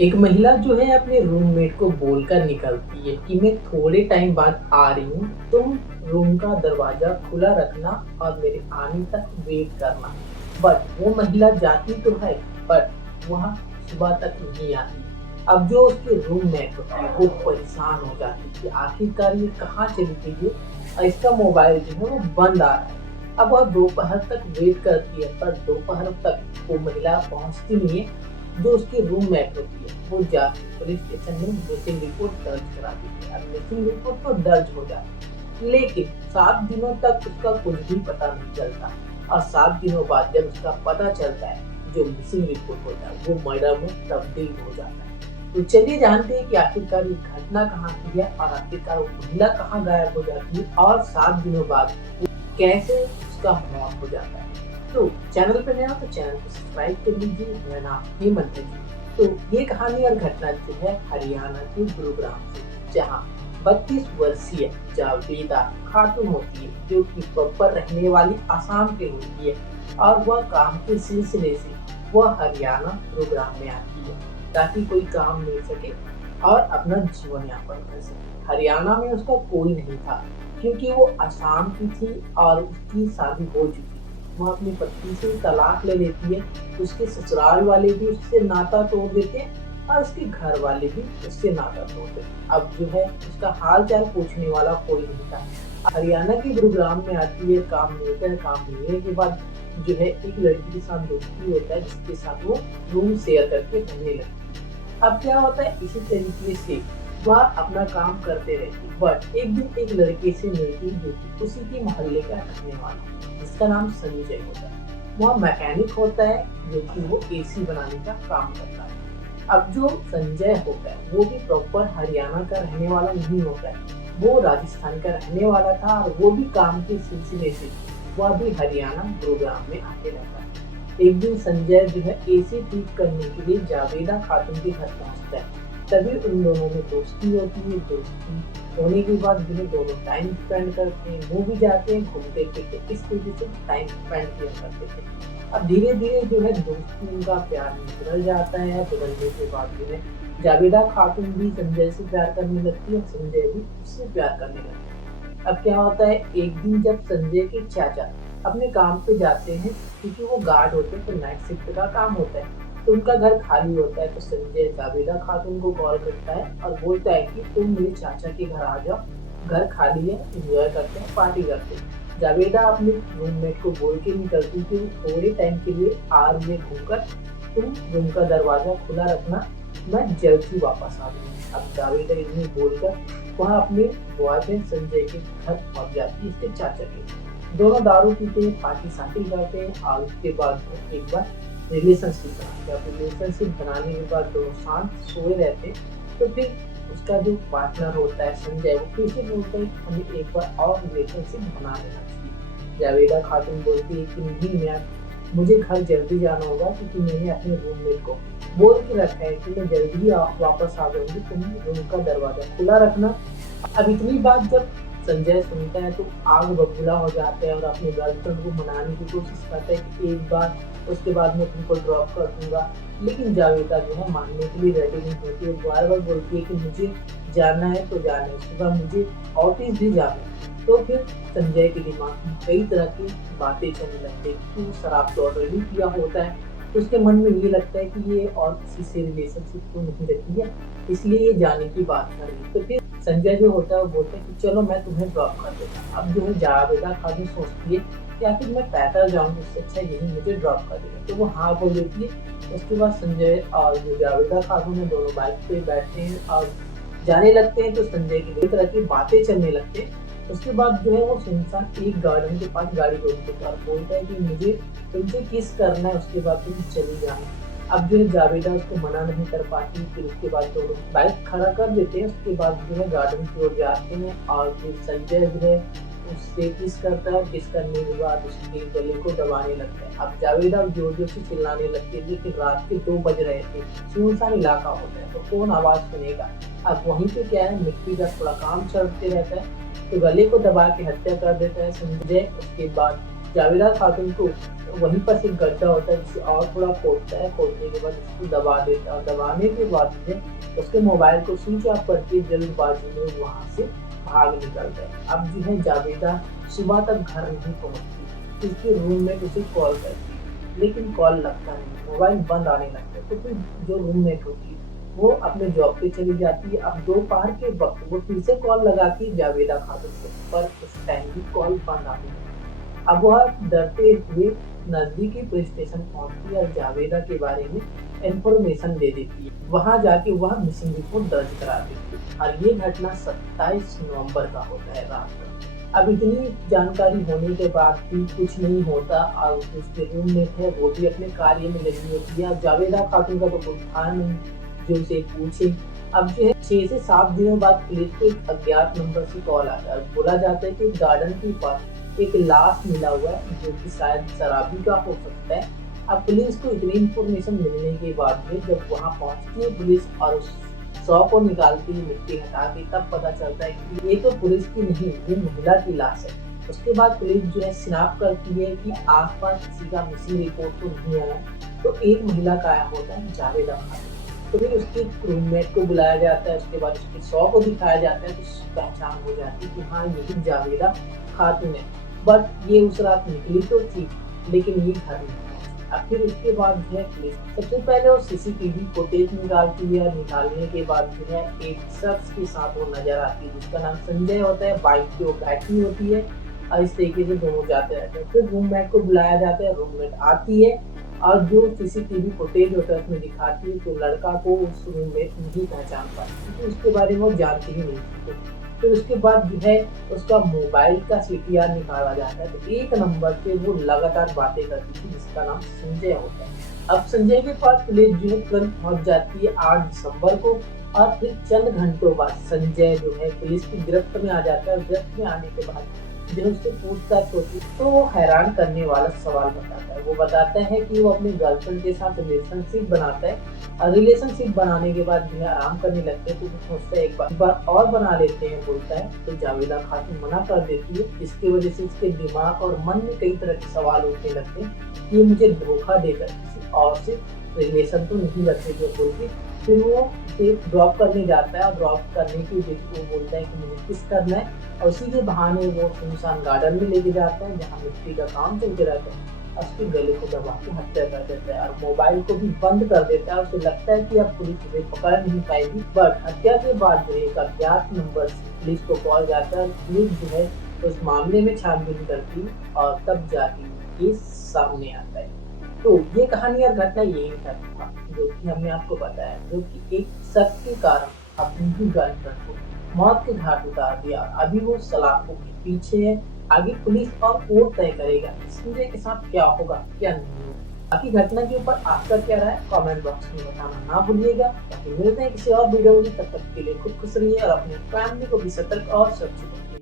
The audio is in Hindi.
एक महिला जो है अपने रूममेट को बोलकर निकलती है कि मैं थोड़े टाइम बाद आ रही हूँ, तुम रूम का दरवाजा खुला रखना और मेरे आने तक वेट करना। बट वो महिला जाती तो है, पर वह सुबह तक नहीं आती। अब जो उसके रूममेट होता है वो परेशान हो जाती है कि आखिरकार ये कहाँ चली गई है और इसका मोबाइल जो है वो बंद आ रहा है। अब वह दोपहर तक वेट करती है, पर दोपहर तक वो महिला पहुंचती नहीं है। जो उसकी रूममेट होती है वो जाके पुलिस स्टेशन में मिसिंग रिपोर्ट दर्ज करा देती है। अब मिसिंग रिपोर्ट तो दर्ज हो जाती है, लेकिन 7 दिनों तक उसका कुछ भी पता नहीं चलता। और 7 दिनों बाद जब उसका पता चलता है, जो मिसिंग रिपोर्ट होता है वो मर्डर में तब्दील हो जाता है। तो चलिए जानते हैं कि आखिरकार ये घटना कहाँ की है और आखिरकार वो महिला कहाँ गायब हो जाती है और 7 दिनों बाद वो कैसे उसका मौत हो जाता है। तो चैनल पे नया हो तो चैनल को सब्सक्राइब कर लीजिए। मेरा नाम हेमंत है जी। तो ये कहानी और घटना जो है हरियाणा के गुरुग्राम से, जहाँ 32 वर्षीय जावेदा खातून होती है, जो कि बब्बर रहने वाली आसाम की होती है और वह काम के सिलसिले से वह हरियाणा गुरुग्राम में आती है ताकि कोई काम मिल सके और अपना जीवन यापन कर सके। हरियाणा में उसका कोई नहीं था क्योंकि वो असम की थी और उसकी शादी हो चुकी थी। वो अपनी पत्नी से तलाक ले लेती है, उसके ससुराल वाले भी उससे नाता तोड़ देते हैं और उसके घर वाले भी उससे नाता तोड़ देते हैं। अब जो है उसका हाल चाल पूछने वाला कोई नहीं था। हरियाणा के गुरुग्राम में आती है, काम मिलता है। काम मिलने के बाद जो है एक लड़की के साथ दोस्ती होता है, जिसके साथ वो रूम शेयर करके रहने लगती है। अब क्या होता है, इसी तरीके से वह अपना काम करते रहती, बट एक दिन एक लड़के से मिलती जो कि उसी के मोहल्ले का रहने वाला, जिसका नाम संजय होता है। वह मैकेनिक होता है, जो कि वो एसी बनाने का काम करता है। अब जो संजय होता है वो भी प्रॉपर हरियाणा का रहने वाला नहीं होता है, वो राजस्थान का रहने वाला था और वो भी काम के सिलसिले से वह भी हरियाणा गुरुग्राम में आके रहता है। एक दिन संजय जो है एसी ठीक करने के लिए जावेदा खातून के घर पहुंचता है। तभी उन दोनों में दोस्ती होती है। दोस्ती होने के बाद जो है दोनों टाइम स्पेंड करते हैं, मूवी जाते हैं, घूमते फिरते, इस तरीके से टाइम स्पेंड किया करते थे। अब धीरे धीरे जो है दोस्ती उनका प्यार में बदल जाता है। बदलने के बाद जो है जावेदा खातून भी संजय से प्यार करने लगती है और संजय भी उससे प्यार करने लगता है। अब क्या होता है, एक दिन जब संजय के चाचा अपने काम पे जाते हैं, क्योंकि वो गार्ड होते हैं तो नाइट शिफ्ट का काम होता है, तो उनका घर खाली होता है। तो संजय जावेदा खातून को कॉल करता है और बोलता है कि तुम मेरे चाचा के घर आ जाओ, घर खाली है, एंजॉय करते हैं, पार्टी करते हैं। जावेदा अपने रूममेट को बोल के निकलती कि थोड़े टाइम के लिए आर में घूमकर तुम रूम का दरवाजा खुला रखना, मैं जल्द ही वापस आ जाऊंगी। अब जावेदा इतनी बोलकर वह अपने बॉयफ्रेंड संजय के घर पहुंच जाती है, इसके चाचा के। दोनों दारू पीते हैं, पार्टी सार्टी करते हैं और उसके बाद एक बार रिलेशनशिप बनाते हैं। अब रिलेशनशिप बनाने के बाद दोनों शांत सोए रहते हैं। तो फिर उसका जो पार्टनर होता है संजय, वो फिर से बोलता है कि हमें एक बार और रिलेशनशिप बना लेना चाहिए। जावेदा खातून बोलती है कि नहीं, मैं मुझे घर जल्दी जाना होगा क्योंकि मैंने अपने रूममेट को बोल के रखा है कि मैं जल्दी वापस आ जाऊंगी, तुम रूम का दरवाजा खुला रखना। अब इतनी बात जब संजय सुनता है तो आग बबूला हो जाता है और अपने गर्लफ्रेंड को मनाने की कोशिश करता है कि एक बार, उसके बाद मैं तुमको ड्रॉप कर दूंगा। लेकिन जावेदा जो है मानने के लिए रेडी नहीं होती है, बार बार बोलती है कि मुझे जाना है तो जाना है, उसके बाद मुझे ऑफिस भी जाना है। तो फिर संजय के दिमाग में कई तरह की बातें चलने लगती है कि वो शराब तो ऑलरेडी पिया होता है, तो उसके मन में ये लगता है कि ये और किसी से रिलेशनशिप तो नहीं रखी है, इसलिए ये जाने की बात कर रही है। तो फिर संजय जो होता है वो बोलता है कि चलो मैं तुम्हें ड्रॉप कर देता। अब जो है जावेदा खातून सोचती है कि आखिर मैं पैदल जाऊंगी, उससे अच्छा यही मुझे ड्रॉप कर देगा। तो वो हाँ बोल देती है। उसके बाद संजय और जो जावेदा खातून है दोनों बाइक पे बैठते हैं और जाने लगते हैं। तो संजय की कई तरह की बातें चलने लगते हैं। उसके बाद जो है वो सुनसान एक गार्डन के पास गाड़ी रोक देता है और बोलता है कि मुझे तुमसे किस करना है, उसके बाद तुम चली जाना। अब जो है जावेदा उसको मना नहीं कर पाती। फिर उसके बाद दोनों बाइक खड़ा कर देते हैं। उसके बाद जो है गार्डन की ओर जाते हैं और फिर संजय जो है उससे किस करता है। किस करने के बाद उसके गले को दबाने लगता है। अब जावेदा जोर जोर से चिल्लाने लगती है, लेकिन रात के 2 बज रहे थे, सुनसान इलाका होता है तो कौन आवाज सुनेगा। अब वहीं पे क्या है, मिट्टी का थोड़ा काम चलते रहता है, तो गले को दबा के हत्या कर देता है संजय। उसके बाद जावेदा खातून को वहीं पर से एक गड्ढा होता है जिसे और थोड़ा खोदता है, खोदने के बाद उसको दबा देता है और दबाने के बाद जो है उसके मोबाइल को स्विच ऑफ करके जल्दबाजी में वहाँ से भाग निकलता है। अब जो है जावेदा सुबह तक घर नहीं पहुँचती, उसके रूममेट उसे कॉल करती है, लेकिन कॉल लगता नहीं, मोबाइल बंद आने लगता है। तो फिर जो रूममेट होती है वो अपने जॉब पे चली जाती है। अब दोपहर के वक्त वो फिर से कॉल लगाती है जावेदा खातून को, पर उस टाइम भी कॉल बंद आती है। अब वह डरते हुए नजदीकी पुलिस स्टेशन पहुंचती है और जावेदा के बारे में इंफॉर्मेशन दे देती है। वहां जाके वह मिसिंग रिपोर्ट दर्ज करा देती है और ये घटना 27 नवंबर का होता है रात को। अब इतनी जानकारी होने के बाद भी कुछ नहीं होता और उसके रूममेट है वो भी अपने कार्य में लगी होती है। जावेदा खातून का तो कोई था नहीं जो उसे पूछे। अब जो है 6 से 7 दिनों बाद पुलिस को एक अज्ञात नंबर से कॉल आता है। बोला जाता है कि गार्डन के पास एक लाश मिला हुआ है जो कि शायद शराबी का हो सकता है। अब पुलिस को इतनी इंफॉर्मेशन मिलने के बाद में जब वहां पहुंचती है पुलिस और उस शव को निकालती है मिट्टी हटा के, तब पता चलता है कि ये तो पुलिस की नहीं, ये महिला की लाश है। उसके बाद पुलिस जो है शिनाख्त करती है कि आसपास किसी का मिसिंग रिपोर्ट तो नहीं आया, तो एक महिला का आया होता है जावेदा खातून। तो फिर उसके रूममेट को बुलाया जाता है, उसके बाद उसके शव को दिखाया जाता है, तो पहचान हो जाती है कि हाँ ये जावेदा खातून है। बट ये उस रात निकली तो थी लेकिन ये घर नहीं पहुंची। अब फिर उसके बाद जो है पुलिस सबसे पहले वो सीसीटीवी फुटेज निकालती है और निकालने के बाद जो है एक शख्स के साथ वो नजर आती है जिसका नाम संजय होता है। बाइक पे वो बैठी होती है और इस तरीके से दोनों जाते रहते हैं। फिर रूममेट को बुलाया जाता है, रूममेट आती है और जो सीसीटीवी फुटेज होता है उसमें दिखाती है तो लड़का को उस रूममेट नहीं पहचान पाती क्योंकि उसके बारे में वो जानती ही नहीं थी। फिर उसके बाद जो है उसका मोबाइल का सीटीआर निकाला जाता है, तो एक नंबर पे वो लगातार बातें करती थी जिसका नाम संजय होता है। अब संजय के पास पुलिस जो है तुरंत पहुंच जाती है 8 दिसंबर को और फिर चंद घंटों बाद संजय जो है पुलिस की गिरफ्त में आ जाता है। गिरफ्त में आने के बाद जब उससे पूछताछ होती है तो वो हैरान करने वाला सवाल बताता है। वो बताता है कि वो अपनी गर्लफ्रेंड के साथ रिलेशनशिप बनाता है और रिलेशनशिप बनाने के बाद जो है आराम करने लगते हैं, तो वो सोचता है एक बार और बना लेते हैं बोलता है। तो जावेदा खातून मना कर देती है, जिसकी वजह से उसके दिमाग और मन में कई तरह के सवाल उठने लगते हैं कि मुझे धोखा देकर किसी और से रिलेशन तो नहीं रखेगी बोल के। फिर वो उसे ड्रॉप करने जाता है और ड्रॉप करने की वजह से वो बोलता है कि मुझे किस करना है और उसी के बहाने वो सुनसान गार्डन में लेके जाता है जहाँ मिट्टी का काम चलते रहता है। उसके गले को दबा के हत्या कर देता है और मोबाइल को भी बंद कर देता है। उसे लगता है कि अब पुलिस उसे पकड़ नहीं पाएगी, बट हत्या के बाद जो एक अज्ञात नंबर से पुलिस को कॉल जाता है। पुलिस जो है उस मामले में छानबीन करती और तब जाके ये सामने आता है। तो ये कहानी और घटना यही था जो कि हमने आपको बताया, जो कि एक शख्स के कारण अपनी ही गर्लफ्रेंड को मौत के घाट उतार दिया। अभी वो सलाखों के पीछे है। आगे पुलिस और कोर्ट तय करेगा संजय के साथ क्या होगा क्या नहीं होगा। बाकी घटना के ऊपर आपका क्या राय है कमेंट बॉक्स में बताना ना भूलिएगा। बाकी मिलते हैं किसी और वीडियो में, तब तक के लिए खुद खुश रहिए और अपने फैमिली को भी सतर्क और सुरक्षित रखिए।